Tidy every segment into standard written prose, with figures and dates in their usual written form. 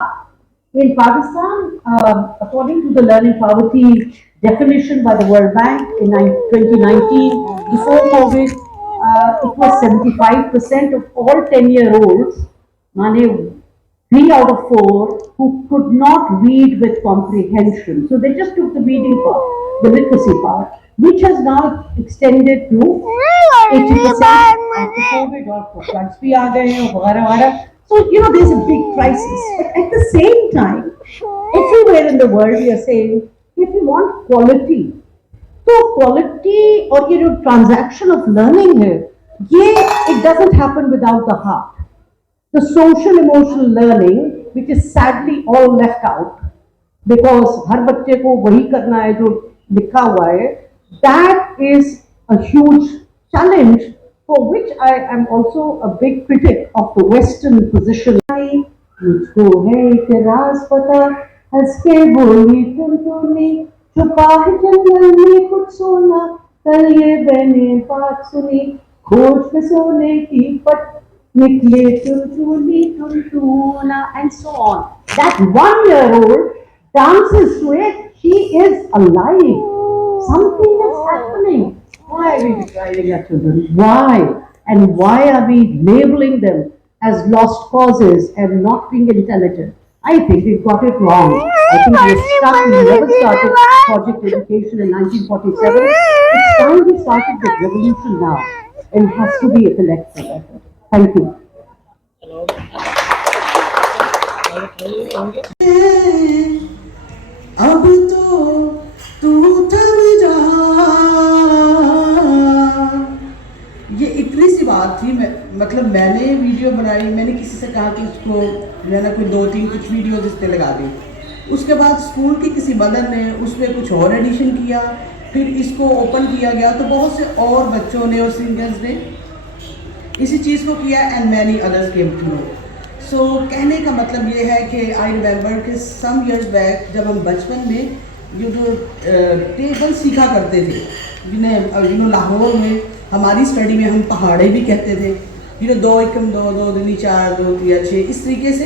In Pakistan, according to the learning poverty definition by the World Bank in 2019, before COVID, it was 75% of all 10-year-olds, mane 3 out of 4, who could not read with comprehension. So they just took the reading part, the literacy part, which has now extended to 80% after COVID or floods भी आ गए हैं वगैरह वगैरह. So there's a big crisis. But at the same time, everywhere in the world we are saying if you want quality, so quality or transaction of learning here, it doesn't happen without the heart. The social emotional learning, which is sadly all left out, because हर बच्चे को वही करना है जो लिखा हुआ है, that is a huge challenge for which I am also a big critic of the Western position. मुझको है इतिराज पता, हंस के बोली टुनटुनी, छुपा है जंगल में कुछ सोना, कल ये मैंने बात सुनी, खोज में सोने की पट निकले टुनटुनी टुनटुना, and so on. That 1-year-old dances to it. She is alive. Something is happening. Why are we depriving our children? Why? And why are we labeling them as lost causes and not being intelligent? I think we've got it wrong. I think we never started project education in 1947. It's time we started the revolution now. And it has to be a collective effort. Thank you. अब तो तू थम जा, ये इतनी सी बात थी. मतलब मैंने वीडियो बनाई, मैंने किसी से कहा कि इसको मैंने कोई 2-3 कुछ वीडियोज इस पर लगा दी. उसके बाद स्कूल की किसी मदर ने उसमें कुछ और एडिशन किया, फिर इसको ओपन किया गया तो बहुत से और बच्चों ने और सिंगर्स ने इसी चीज़ को किया and many others came to know. So कहने का मतलब ये है कि आई रिमेंबर कि सम इयर्स बैक जब हम बचपन में ये जो टेबल सीखा करते थे, जिन्हें लाहौर में हमारी स्टडी में हम पहाड़े भी कहते थे, 2 एकम 2, 2 दूनी 4, 2 3 6, इस तरीके से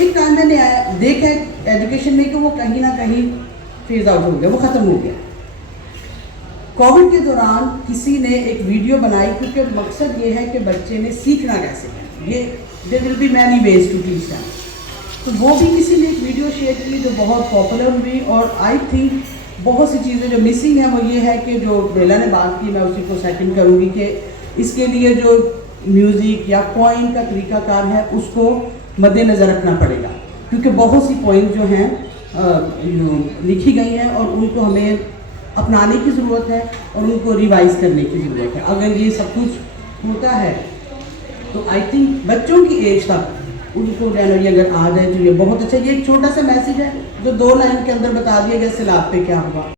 एक टाइम मैंने देखा एजुकेशन में कि वो कहीं ना कहीं फेज आउट हो गया, वो ख़त्म हो गया. कोविड के दौरान किसी ने एक वीडियो बनाई, क्योंकि मकसद ये है कि बच्चे ने सीखना कैसे है. ये there will be many ways to teach them. तो वो भी किसी ने एक वीडियो शेयर की जो बहुत पॉपुलर हुई. और आई थिंक बहुत सी चीज़ें जो मिसिंग है वो ये है कि जो बेला ने बात की, मैं उसी को सेकंड करूँगी कि इसके लिए जो म्यूज़िक या पॉइंट का तरीकाकार है उसको मद्देनज़र रखना पड़ेगा, क्योंकि बहुत सी पॉइंट जो हैं लिखी गई हैं और उनको हमें अपनाने की ज़रूरत है और उनको रिवाइज करने की ज़रूरत है. अगर ये सब कुछ होता है तो आई थिंक बच्चों की एज तक उनको ये अगर आ जाए तो ये बहुत अच्छा. ये एक छोटा सा मैसेज है जो 2 लाइन के अंदर बता दिया गया सिलाब पे क्या हुआ.